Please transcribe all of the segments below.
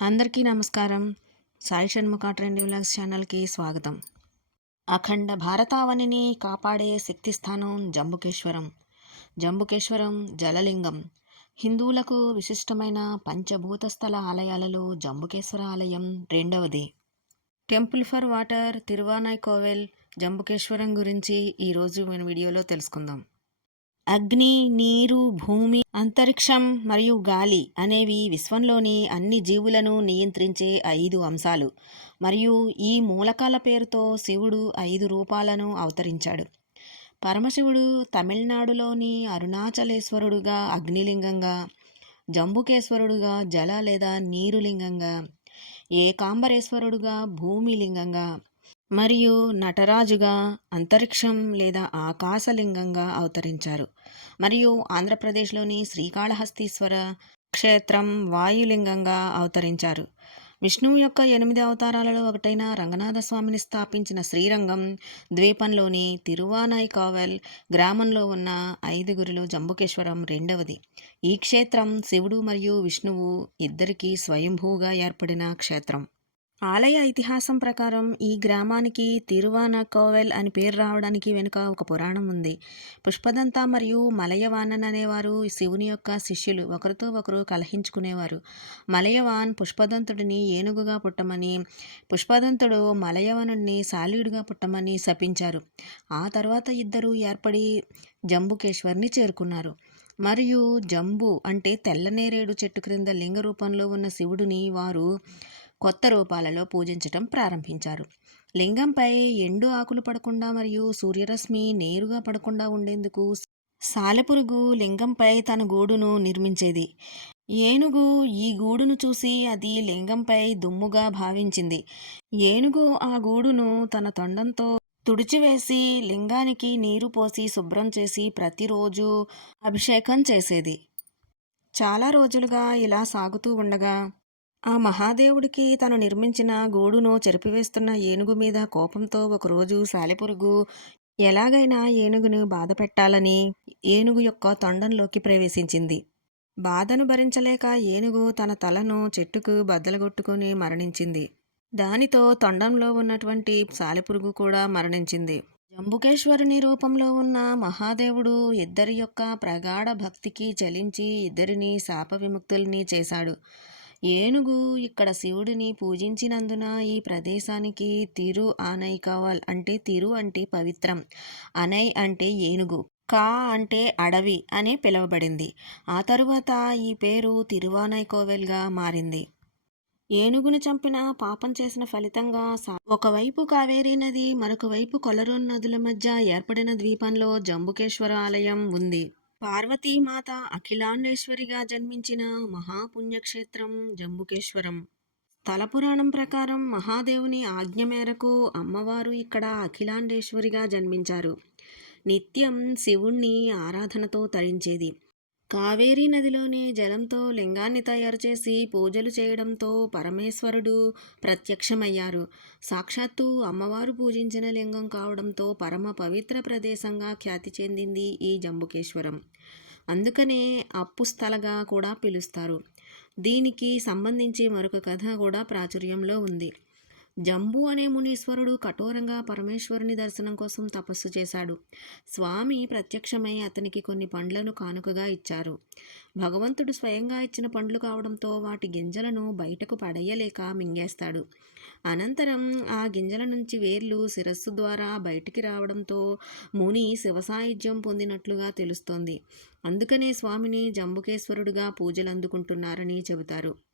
అందరికీ నమస్కారం. Sai Shanmukha trend vlogs ఛానల్కి స్వాగతం. అఖండ భారతావనిని కాపాడే శక్తి స్థానం జంబుకేశ్వరం. జంబుకేశ్వరం జలలింగం. హిందువులకు విశిష్టమైన పంచభూత స్థల ఆలయాలలో జంబుకేశ్వర ఆలయం రెండవది. Temple for water Thiruvanai Kovil Jambukeswaram గురించి ఈరోజు మన వీడియోలో తెలుసుకుందాం. అగ్ని నీరు భూమి అంతరిక్షం మరియు గాలి అనేవి విశ్వంలోని అన్ని జీవులను నియంత్రించే ఐదు అంశాలు. మరియు ఈ మూలకాల పేరుతో శివుడు ఐదు రూపాలను అవతరించాడు. పరమశివుడు తమిళనాడులోని అరుణాచలేశ్వరుడుగా అగ్నిలింగంగా జంబుకేశ్వరుడుగా జల లేదా నీరు లింగంగా ఏకాంబరేశ్వరుడుగా భూమి లింగంగా మరియు నటరాజుగా అంతరిక్షం లేదా ఆకాశలింగంగా అవతరించారు. మరియు ఆంధ్రప్రదేశ్లోని శ్రీకాళహస్తీశ్వర క్షేత్రం వాయులింగంగా అవతరించారు. విష్ణువు యొక్క ఎనిమిది అవతారాలలో ఒకటైన రంగనాథ స్వామిని స్థాపించిన శ్రీరంగం ద్వీపంలోని తిరువానాయ్ గ్రామంలో ఉన్న ఐదుగురిలో జంబుకేశ్వరం రెండవది. ఈ క్షేత్రం శివుడు మరియు విష్ణువు ఇద్దరికీ స్వయంభూగా ఏర్పడిన క్షేత్రం. ఆలయ ఇతిహాసం ప్రకారం ఈ గ్రామానికి తిరువానకోవెల్ అని పేరు రావడానికి వెనుక ఒక పురాణం ఉంది. పుష్పదంత మరియు మలయవానన్ అనేవారు శివుని యొక్క శిష్యులు. ఒకరితో ఒకరు కలహించుకునేవారు. మలయవాన్ పుష్పదంతుడిని ఏనుగుగా పుట్టమని పుష్పదంతుడు మలయవనుడిని శాలీడుగా పుట్టమని శపించారు. ఆ తర్వాత ఇద్దరు ఏర్పడి జంబుకేశ్వర్ని చేరుకున్నారు. మరియు జంబు అంటే తెల్లనేరేడు చెట్టు క్రింద లింగ రూపంలో ఉన్న శివుడిని వారు కొత్త రూపాలలో పూజించటం ప్రారంభించారు. లింగంపై ఎండు ఆకులు పడకుండా మరియు సూర్యరశ్మి నేరుగా పడకుండా ఉండేందుకు సాలెపురుగు లింగంపై తన గూడును నిర్మించేది. ఏనుగు ఈ గూడును చూసి అది లింగంపై దుమ్ముగా భావించింది. ఏనుగు ఆ గూడును తన తొండంతో తుడిచివేసి లింగానికి నీరు పోసి శుభ్రం చేసి ప్రతిరోజు అభిషేకం చేసేది. చాలా రోజులుగా ఇలా సాగుతూ ఉండగా ఆ మహాదేవుడికి తను నిర్మించిన గూడును చెరిపివేస్తున్న ఏనుగు మీద కోపంతో ఒకరోజు సాలెపురుగు ఎలాగైనా ఏనుగును బాధ పెట్టాలని ఏనుగు యొక్క తొండంలోకి ప్రవేశించింది. బాధను భరించలేక ఏనుగు తన తలను చెట్టుకు బద్దలగొట్టుకుని మరణించింది. దానితో తొండంలో ఉన్నటువంటి సాలెపురుగు కూడా మరణించింది. జంబుకేశ్వరుని రూపంలో ఉన్న మహాదేవుడు ఇద్దరి యొక్క ప్రగాఢ భక్తికి చలించి ఇద్దరిని శాప విముక్తుల్ని చేశాడు. ఏనుగు ఇక్కడ శివుడిని పూజించినందున ఈ ప్రదేశానికి తిరు ఆనైకవల్ అంటే తిరు అంటే పవిత్రం అనై అంటే ఏనుగు కా అంటే అడవి అని పిలువబడింది. ఆ తరువాత ఈ పేరు తిరువానైకోవెల్గా మారింది. ఏనుగును చంపిన పాపం చేసిన ఫలితంగా ఒకవైపు కావేరీ నది మరొక వైపు కొలరోన్ నదుల మధ్య ఏర్పడిన ద్వీపంలో జంబుకేశ్వర ఆలయం ఉంది. పార్వతీమాత అఖిలాండేశ్వరిగా జన్మించిన మహాపుణ్యక్షేత్రం జంబుకేశ్వరం. స్థల పురాణం ప్రకారం మహాదేవుని ఆజ్ఞ మేరకు అమ్మవారు ఇక్కడ అఖిలాండేశ్వరిగా జన్మించారు. నిత్యం శివుణ్ణి ఆరాధనతో తరించేది. కావేరీ నదిలోని జలంతో లింగాన్ని తయారు చేసి పూజలు చేయడంతో పరమేశ్వరుడు ప్రత్యక్షమయ్యారు. సాక్షాత్తు అమ్మవారు పూజించిన లింగం కావడంతో పరమ పవిత్ర ప్రదేశంగా ఖ్యాతి చెందింది ఈ జంబుకేశ్వరం. అందుకనే అప్పు స్థలగా కూడా పిలుస్తారు. దీనికి సంబంధించి మరొక కథ కూడా ప్రాచుర్యంలో ఉంది. జంబు అనే మునీశ్వరుడు కఠోరంగా పరమేశ్వరుని దర్శనం కోసం తపస్సు చేశాడు. స్వామి ప్రత్యక్షమై అతనికి కొన్ని పండ్లను కానుకగా ఇచ్చారు. భగవంతుడు స్వయంగా ఇచ్చిన పండ్లు కావడంతో వాటి గింజలను బయటకు పడేయలేక మింగేస్తాడు. అనంతరం ఆ గింజల నుంచి వేర్లు శిరస్సు ద్వారా బయటికి రావడంతో ముని శివసాయుధ్యం పొందినట్లుగా తెలుస్తోంది. అందుకనే స్వామిని జంబుకేశ్వరుడుగా పూజలు అందుకుంటున్నారని చెబుతారు.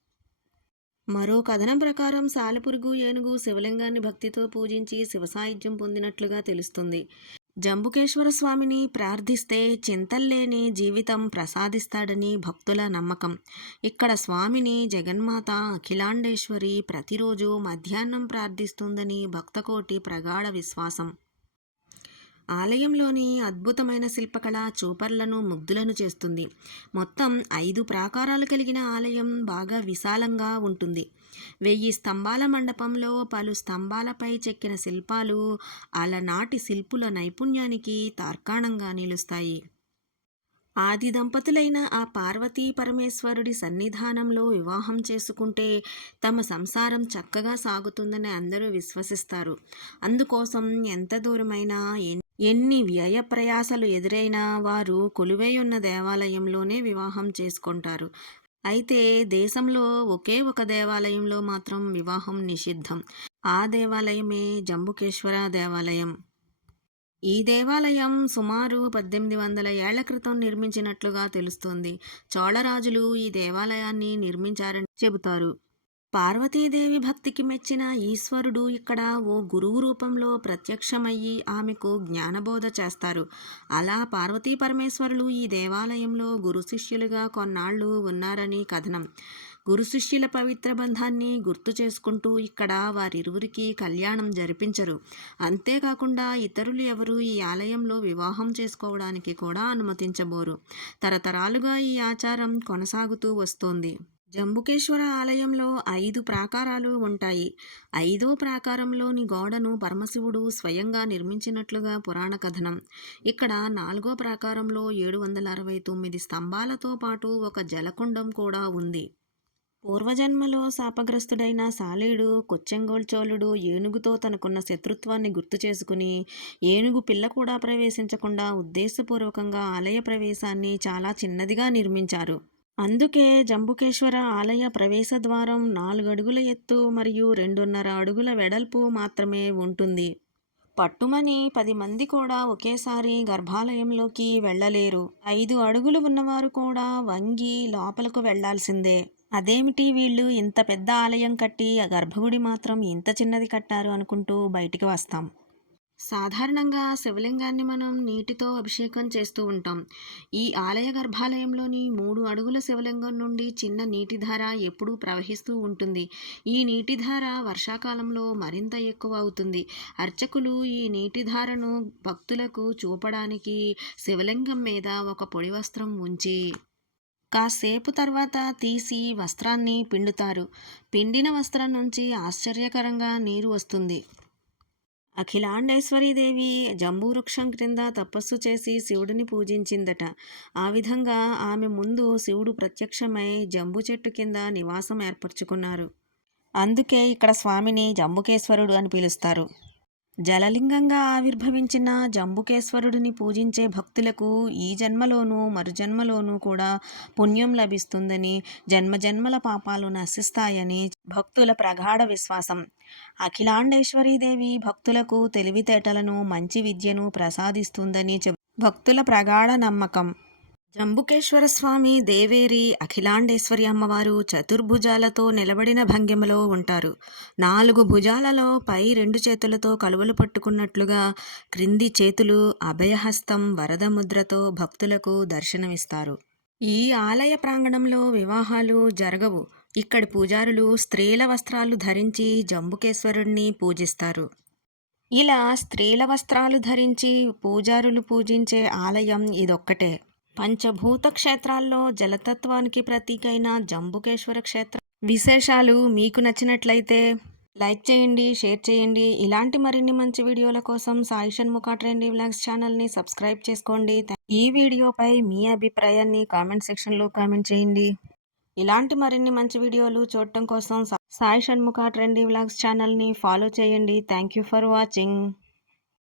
మరో కథనం ప్రకారం సాలెపురుగు ఏనుగు శివలింగాన్ని భక్తితో పూజించి శివసాహిత్యం పొందినట్లుగా తెలుస్తుంది. జంబుకేశ్వర స్వామిని ప్రార్థిస్తే చింతల్లేని జీవితం ప్రసాదిస్తాడని భక్తుల నమ్మకం. ఇక్కడ స్వామిని జగన్మాత అఖిలాండేశ్వరి ప్రతిరోజు మధ్యాహ్నం ప్రార్థిస్తుందని భక్తకోటి ప్రగాఢ విశ్వాసం. ఆలయంలోని అద్భుతమైన శిల్పకళ చూపర్లను ముగ్ధులను చేస్తుంది. మొత్తం ఐదు ప్రాకారాలు కలిగిన ఆలయం బాగా విశాలంగా ఉంటుంది. వెయ్యి స్తంభాల మండపంలో పలు స్తంభాలపై చెక్కిన శిల్పాలు అలనాటి శిల్పుల నైపుణ్యానికి తార్కాణంగా నిలుస్తాయి. ఆది దంపతులైన ఆ పార్వతీ పరమేశ్వరుడి సన్నిధానంలో వివాహం చేసుకుంటే తమ సంసారం చక్కగా సాగుతుందని అందరూ విశ్వసిస్తారు. అందుకోసం ఎంత దూరమైనా ఎన్ని వ్యయ ప్రయాసలు ఎదురైనా వారు కొలువై ఉన్న దేవాలయంలోనే వివాహం చేసుకుంటారు. అయితే దేశంలో ఒకే ఒక దేవాలయంలో మాత్రం వివాహం నిషిద్ధం. ఆ దేవాలయమే జంబుకేశ్వర దేవాలయం. ఈ దేవాలయం సుమారు పద్దెనిమిది వందల ఏళ్ళ క్రితం నిర్మించినట్లుగా తెలుస్తోంది. చోళరాజులు ఈ దేవాలయాన్ని నిర్మించారని చెబుతారు. పార్వతీదేవి భక్తికి మెచ్చిన ఈశ్వరుడు ఇక్కడ ఓ గురువు రూపంలో ప్రత్యక్షమయ్యి ఆమెకు జ్ఞానబోధ చేస్తారు. అలా పార్వతీ పరమేశ్వరులు ఈ దేవాలయంలో గురు శిష్యులుగా కొన్నాళ్ళు ఉన్నారని కథనం. గురు శిష్యుల పవిత్ర బంధాన్ని గుర్తు చేసుకుంటూ ఇక్కడ వారిరువురికి కళ్యాణం జరిపించరు. అంతేకాకుండా ఇతరులు ఎవరు ఈ ఆలయంలో వివాహం చేసుకోవడానికి కూడా అనుమతించబోరు. తరతరాలుగా ఈ ఆచారం కొనసాగుతూ వస్తోంది. జంబుకేశ్వర ఆలయంలో ఐదు ప్రాకారాలు ఉంటాయి. ఐదో ప్రాకారంలోని గోడను పరమశివుడు స్వయంగా నిర్మించినట్లుగా పురాణ కథనం. ఇక్కడ నాలుగో ప్రాకారంలో ఏడు వందల అరవై తొమ్మిది స్తంభాలతో పాటు ఒక జలకుండం కూడా ఉంది. పూర్వజన్మలో శాపగ్రస్తుడైన సాలేడు కొచ్చెంగోల్చోళుడు ఏనుగుతో తనకున్న శత్రుత్వాన్ని గుర్తు చేసుకుని ఏనుగు పిల్ల కూడా ప్రవేశించకుండా ఉద్దేశపూర్వకంగా ఆలయ ప్రవేశాన్ని చాలా చిన్నదిగా నిర్మించారు. అందుకే జంబుకేశ్వర ఆలయ ప్రవేశ ద్వారం నాలుగడుగుల ఎత్తు మరియు రెండున్నర అడుగుల వెడల్పు మాత్రమే ఉంటుంది. పట్టుమని పది మంది కూడా ఒకేసారి గర్భాలయంలోకి వెళ్ళలేరు. ఐదు అడుగులు ఉన్నవారు కూడా వంగి లోపలకు వెళ్ళాల్సిందే అదేమిటి వీళ్ళు ఇంత పెద్ద ఆలయం కట్టి ఆ గర్భగుడి మాత్రం ఇంత చిన్నది కట్టారు అనుకుంటూ బయటికి వస్తాం. సాధారణంగా శివలింగాన్ని మనం నీటితో అభిషేకం చేస్తూ ఉంటాం. ఈ ఆలయ గర్భాలయంలోని మూడు అడుగుల శివలింగం నుండి చిన్న నీటి ధార ఎప్పుడూ ప్రవహిస్తూ ఉంటుంది. ఈ నీటి ధార వర్షాకాలంలో మరింత ఎక్కువ అవుతుంది. అర్చకులు ఈ నీటి ధారను భక్తులకు చూపడానికి శివలింగం మీద ఒక పొడి వస్త్రం ఉంచి కాసేపు తర్వాత తీసి వస్త్రాన్ని పిండుతారు. పిండిన వస్త్రం నుంచి ఆశ్చర్యకరంగా నీరు వస్తుంది. అఖిలాండేశ్వరీదేవి జంబూ వృక్షం క్రింద తపస్సు చేసి శివుడిని పూజించిందట. ఆ విధంగా ఆమె ముందు శివుడు ప్రత్యక్షమై జంబు చెట్టు కింద నివాసం ఏర్పరచుకున్నారు. అందుకే ఇక్కడ స్వామిని జంబుకేశ్వరుడు అని పిలుస్తారు. జలలింగంగా ఆవిర్భవించిన జంబుకేశ్వరుడిని పూజించే భక్తులకు ఈ జన్మలోనూ మరుజన్మలోనూ కూడా పుణ్యం లభిస్తుందని జన్మజన్మల పాపాలు నశిస్తాయని భక్తుల ప్రగాఢ విశ్వాసం. అఖిలాండేశ్వరీదేవి భక్తులకు తెలివితేటలను మంచి విద్యను ప్రసాదిస్తుందని భక్తుల ప్రగాఢ నమ్మకం. జంబుకేశ్వర స్వామి దేవేరి అఖిలాండేశ్వరి అమ్మవారు చతుర్భుజాలతో నిలబడిన భంగిమలో ఉంటారు. నాలుగు భుజాలలో పై రెండు చేతులతో కలువలు పట్టుకున్నట్లుగా క్రింది చేతులు అభయహస్తం వరదముద్రతో భక్తులకు దర్శనమిస్తారు. ఈ ఆలయ ప్రాంగణంలో వివాహాలు జరగవు. ఇక్కడి పూజారులు స్త్రీల వస్త్రాలు ధరించి జంబుకేశ్వరుణ్ణి పూజిస్తారు. ఇలా స్త్రీల వస్త్రాలు ధరించి పూజారులు పూజించే ఆలయం ఇదొక్కటే. పంచభూత క్షేత్రాల్లో జలతత్వానికి ప్రతీకైన జంబుకేశ్వర క్షేత్రం విశేషాలు మీకు నచ్చినట్లయితే లైక్ చేయండి షేర్ చేయండి. ఇలాంటి మరిన్ని మంచి వీడియోల కోసం సాయిషన్ ముఖా ట్రెండీ వ్లాగ్స్ ఛానల్ని సబ్స్క్రైబ్ చేసుకోండి. ఈ వీడియోపై మీ అభిప్రాయాన్ని కామెంట్ సెక్షన్లో కామెంట్ చేయండి. ఇలాంటి మరిన్ని మంచి వీడియోలు చూడటం కోసం సాయి షణ్ముఖ ట్రెండీ వ్లాగ్స్ ఛానల్ని ఫాలో చేయండి. Thank you for watching.